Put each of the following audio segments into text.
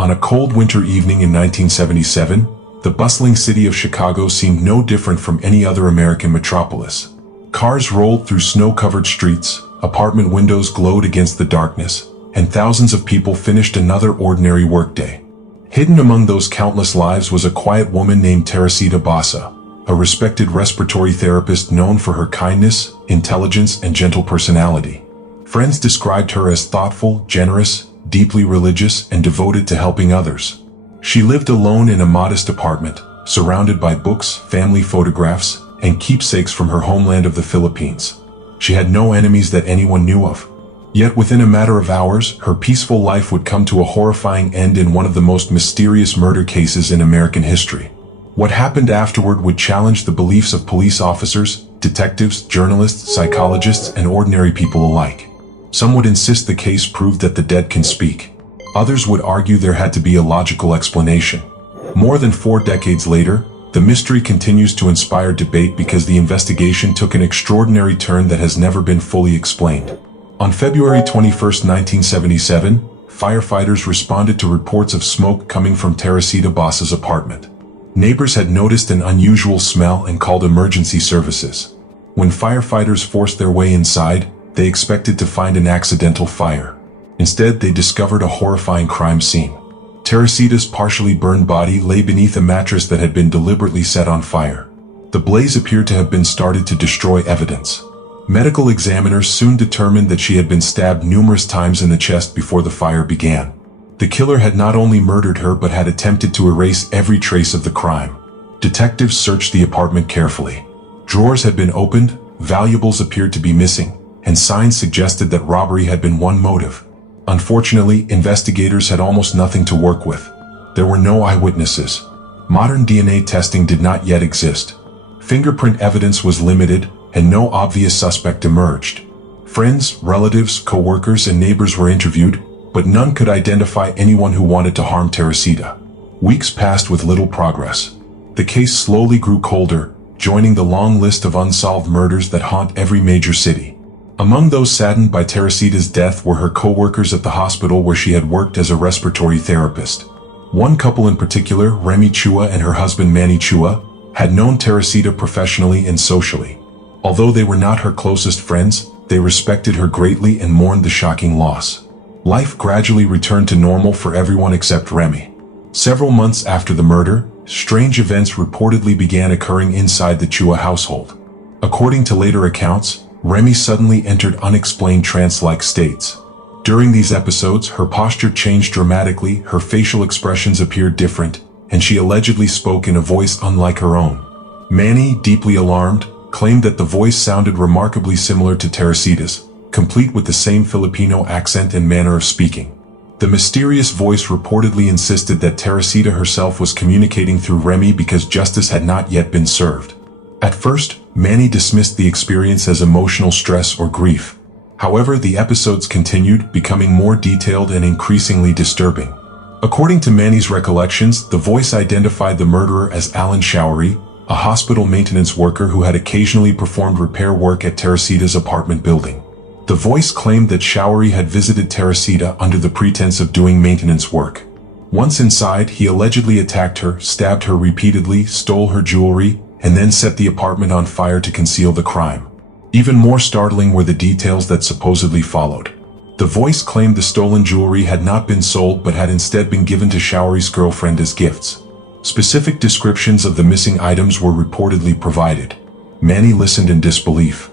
On a cold winter evening in 1977, the bustling city of Chicago seemed no different from any other American metropolis. Cars rolled through snow-covered streets, apartment windows glowed against the darkness, and thousands of people finished another ordinary workday. Hidden among those countless lives was a quiet woman named Teresita Basa, a respected respiratory therapist known for her kindness, intelligence, and gentle personality. Friends described her as thoughtful, generous, deeply religious, and devoted to helping others. She lived alone in a modest apartment, surrounded by books, family photographs, and keepsakes from her homeland of the Philippines. She had no enemies that anyone knew of. Yet within a matter of hours, her peaceful life would come to a horrifying end in one of the most mysterious murder cases in American history. What happened afterward would challenge the beliefs of police officers, detectives, journalists, psychologists, and ordinary people alike. Some would insist the case proved that the dead can speak. Others would argue there had to be a logical explanation. More than 4 decades later, the mystery continues to inspire debate because the investigation took an extraordinary turn that has never been fully explained. On February 21, 1977, firefighters responded to reports of smoke coming from Teresita Basa's apartment. Neighbors had noticed an unusual smell and called emergency services. When firefighters forced their way inside, they expected to find an accidental fire. Instead, they discovered a horrifying crime scene. Teresita's partially burned body lay beneath a mattress that had been deliberately set on fire. The blaze appeared to have been started to destroy evidence. Medical examiners soon determined that she had been stabbed numerous times in the chest before the fire began. The killer had not only murdered her but had attempted to erase every trace of the crime. Detectives searched the apartment carefully. Drawers had been opened, valuables appeared to be missing, and signs suggested that robbery had been one motive. Unfortunately, investigators had almost nothing to work with. There were no eyewitnesses. Modern DNA testing did not yet exist. Fingerprint evidence was limited, and no obvious suspect emerged. Friends, relatives, co-workers, and neighbors were interviewed, but none could identify anyone who wanted to harm Teresita. Weeks passed with little progress. The case slowly grew colder, joining the long list of unsolved murders that haunt every major city. Among those saddened by Teresita's death were her co-workers at the hospital where she had worked as a respiratory therapist. One couple in particular, Remy Chua and her husband Manny Chua, had known Teresita professionally and socially. Although they were not her closest friends, they respected her greatly and mourned the shocking loss. Life gradually returned to normal for everyone except Remy. Several months after the murder, strange events reportedly began occurring inside the Chua household. According to later accounts, Remy suddenly entered unexplained trance-like states. During these episodes, her posture changed dramatically, her facial expressions appeared different, and she allegedly spoke in a voice unlike her own. Manny, deeply alarmed, claimed that the voice sounded remarkably similar to Teresita's, complete with the same Filipino accent and manner of speaking. The mysterious voice reportedly insisted that Teresita herself was communicating through Remy because justice had not yet been served. At first, Manny dismissed the experience as emotional stress or grief. However, the episodes continued, becoming more detailed and increasingly disturbing. According to Manny's recollections, the voice identified the murderer as Alan Showery, a hospital maintenance worker who had occasionally performed repair work at Teresita's apartment building. The voice claimed that Showery had visited Teresita under the pretense of doing maintenance work. Once inside, he allegedly attacked her, stabbed her repeatedly, stole her jewelry, and then set the apartment on fire to conceal the crime. Even more startling were the details that supposedly followed. The voice claimed the stolen jewelry had not been sold but had instead been given to Showery's girlfriend as gifts. Specific descriptions of the missing items were reportedly provided. Manny listened in disbelief.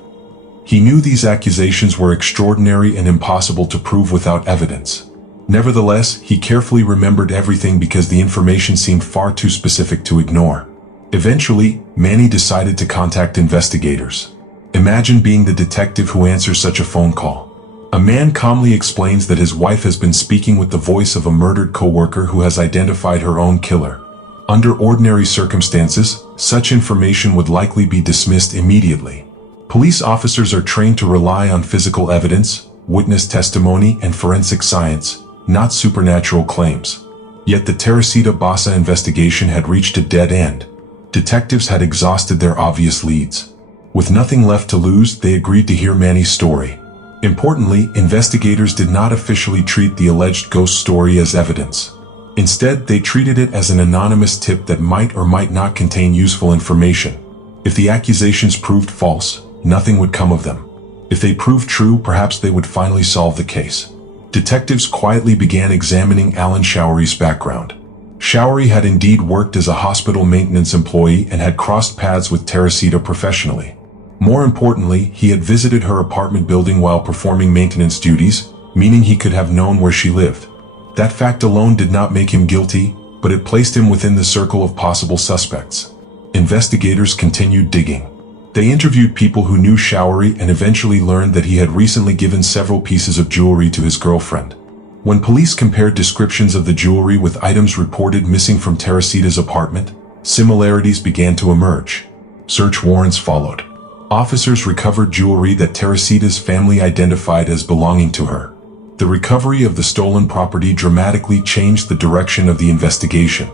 He knew these accusations were extraordinary and impossible to prove without evidence. Nevertheless, he carefully remembered everything because the information seemed far too specific to ignore. Eventually, Manny decided to contact investigators. Imagine being the detective who answers such a phone call. A man calmly explains that his wife has been speaking with the voice of a murdered co-worker who has identified her own killer. Under ordinary circumstances, such information would likely be dismissed immediately. Police officers are trained to rely on physical evidence, witness testimony, and forensic science, not supernatural claims. Yet the Teresita Basa investigation had reached a dead end. Detectives had exhausted their obvious leads. With nothing left to lose, they agreed to hear Manny's story. Importantly, investigators did not officially treat the alleged ghost story as evidence. Instead, they treated it as an anonymous tip that might or might not contain useful information. If the accusations proved false, nothing would come of them. If they proved true, perhaps they would finally solve the case. Detectives quietly began examining Alan Showery's background. Showery had indeed worked as a hospital maintenance employee and had crossed paths with Teresita professionally. More importantly, he had visited her apartment building while performing maintenance duties, meaning he could have known where she lived. That fact alone did not make him guilty, but it placed him within the circle of possible suspects. Investigators continued digging. They interviewed people who knew Showery and eventually learned that he had recently given several pieces of jewelry to his girlfriend. When police compared descriptions of the jewelry with items reported missing from Teresita's apartment, similarities began to emerge. Search warrants followed. Officers recovered jewelry that Teresita's family identified as belonging to her. The recovery of the stolen property dramatically changed the direction of the investigation.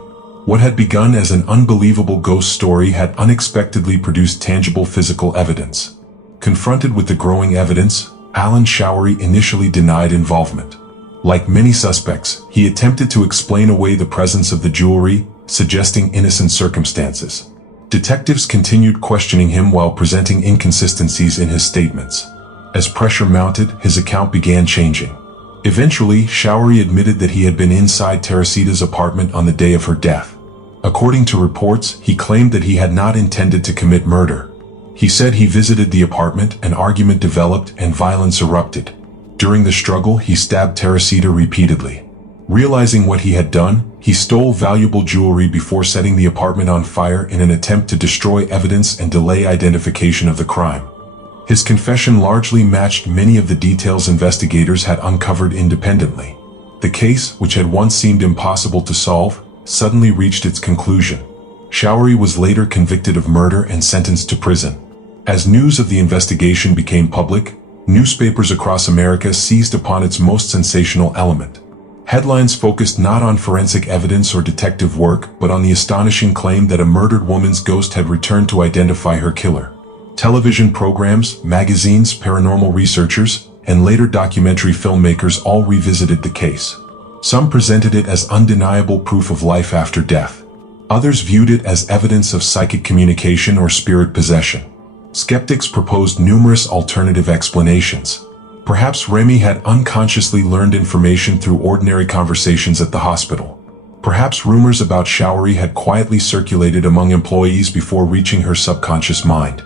What had begun as an unbelievable ghost story had unexpectedly produced tangible physical evidence. Confronted with the growing evidence, Alan Showery initially denied involvement. Like many suspects, he attempted to explain away the presence of the jewelry, suggesting innocent circumstances. Detectives continued questioning him while presenting inconsistencies in his statements. As pressure mounted, his account began changing. Eventually, Showery admitted that he had been inside Teresita's apartment on the day of her death. According to reports, he claimed that he had not intended to commit murder. He said he visited the apartment, an argument developed, and violence erupted. During the struggle, he stabbed Teresita repeatedly. Realizing what he had done, he stole valuable jewelry before setting the apartment on fire in an attempt to destroy evidence and delay identification of the crime. His confession largely matched many of the details investigators had uncovered independently. The case, which had once seemed impossible to solve, suddenly reached its conclusion. Showery was later convicted of murder and sentenced to prison. As news of the investigation became public, newspapers across America seized upon its most sensational element. Headlines focused not on forensic evidence or detective work, but on the astonishing claim that a murdered woman's ghost had returned to identify her killer. Television programs, magazines, paranormal researchers, and later documentary filmmakers all revisited the case. Some presented it as undeniable proof of life after death. Others viewed it as evidence of psychic communication or spirit possession. Skeptics proposed numerous alternative explanations. Perhaps Remy had unconsciously learned information through ordinary conversations at the hospital. Perhaps rumors about Showery had quietly circulated among employees before reaching her subconscious mind.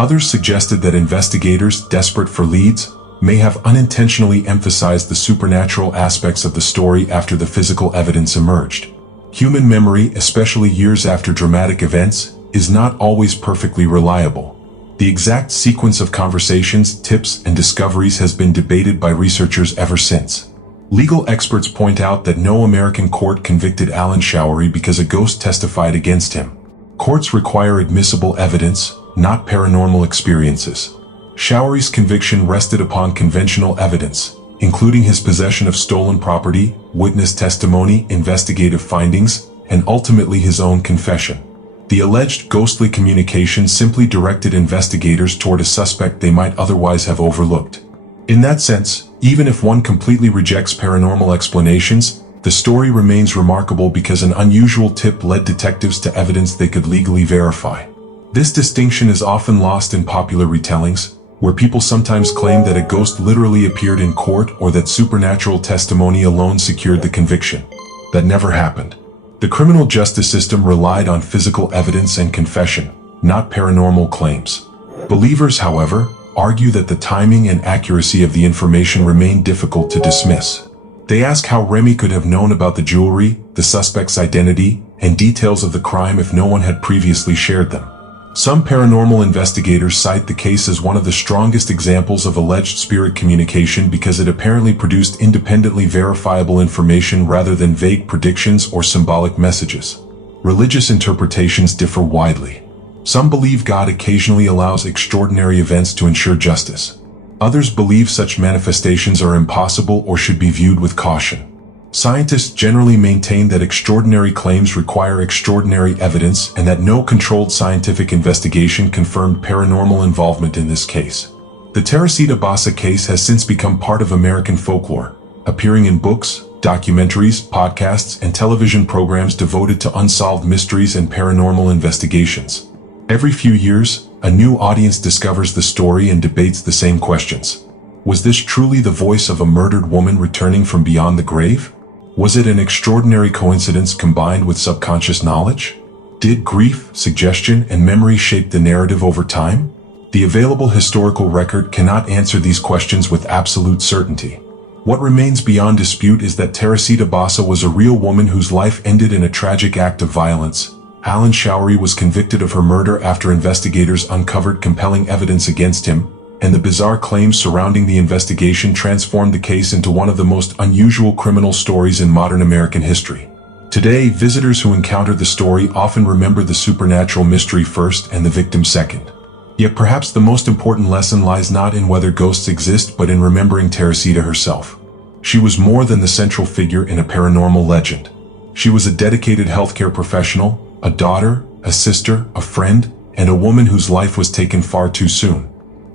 Others suggested that investigators, desperate for leads, may have unintentionally emphasized the supernatural aspects of the story after the physical evidence emerged. Human memory, especially years after dramatic events, is not always perfectly reliable. The exact sequence of conversations, tips, and discoveries has been debated by researchers ever since. Legal experts point out that no American court convicted Alan Showery because a ghost testified against him. Courts require admissible evidence, not paranormal experiences. Showery's conviction rested upon conventional evidence, including his possession of stolen property, witness testimony, investigative findings, and ultimately his own confession. The alleged ghostly communication simply directed investigators toward a suspect they might otherwise have overlooked. In that sense, even if one completely rejects paranormal explanations, the story remains remarkable because an unusual tip led detectives to evidence they could legally verify. This distinction is often lost in popular retellings, where people sometimes claim that a ghost literally appeared in court or that supernatural testimony alone secured the conviction. That never happened. The criminal justice system relied on physical evidence and confession, not paranormal claims. Believers, however, argue that the timing and accuracy of the information remain difficult to dismiss. They ask how Remy could have known about the jewelry, the suspect's identity, and details of the crime if no one had previously shared them. Some paranormal investigators cite the case as one of the strongest examples of alleged spirit communication because it apparently produced independently verifiable information rather than vague predictions or symbolic messages. Religious interpretations differ widely. Some believe God occasionally allows extraordinary events to ensure justice. Others believe such manifestations are impossible or should be viewed with caution. Scientists generally maintain that extraordinary claims require extraordinary evidence and that no controlled scientific investigation confirmed paranormal involvement in this case. The Teresita Basa case has since become part of American folklore, appearing in books, documentaries, podcasts, and television programs devoted to unsolved mysteries and paranormal investigations. Every few years, a new audience discovers the story and debates the same questions. Was this truly the voice of a murdered woman returning from beyond the grave? Was it an extraordinary coincidence combined with subconscious knowledge? Did grief, suggestion, and memory shape the narrative over time? The available historical record cannot answer these questions with absolute certainty. What remains beyond dispute is that Teresita Basa was a real woman whose life ended in a tragic act of violence. Alan Showery was convicted of her murder after investigators uncovered compelling evidence against him, and the bizarre claims surrounding the investigation transformed the case into one of the most unusual criminal stories in modern American history. Today, visitors who encounter the story often remember the supernatural mystery first and the victim second. Yet perhaps the most important lesson lies not in whether ghosts exist but in remembering Teresita herself. She was more than the central figure in a paranormal legend. She was a dedicated healthcare professional, a daughter, a sister, a friend, and a woman whose life was taken far too soon.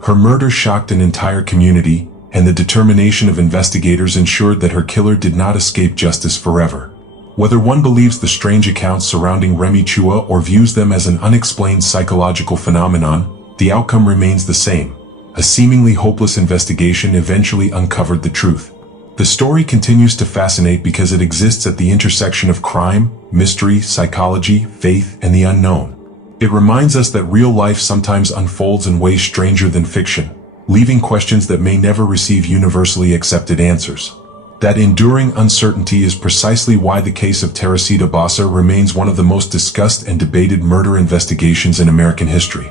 Her murder shocked an entire community, and the determination of investigators ensured that her killer did not escape justice forever. Whether one believes the strange accounts surrounding Remy Chua or views them as an unexplained psychological phenomenon, the outcome remains the same. A seemingly hopeless investigation eventually uncovered the truth. The story continues to fascinate because it exists at the intersection of crime, mystery, psychology, faith, and the unknown. It reminds us that real life sometimes unfolds in ways stranger than fiction, leaving questions that may never receive universally accepted answers. That enduring uncertainty is precisely why the case of Teresita Basa remains one of the most discussed and debated murder investigations in American history.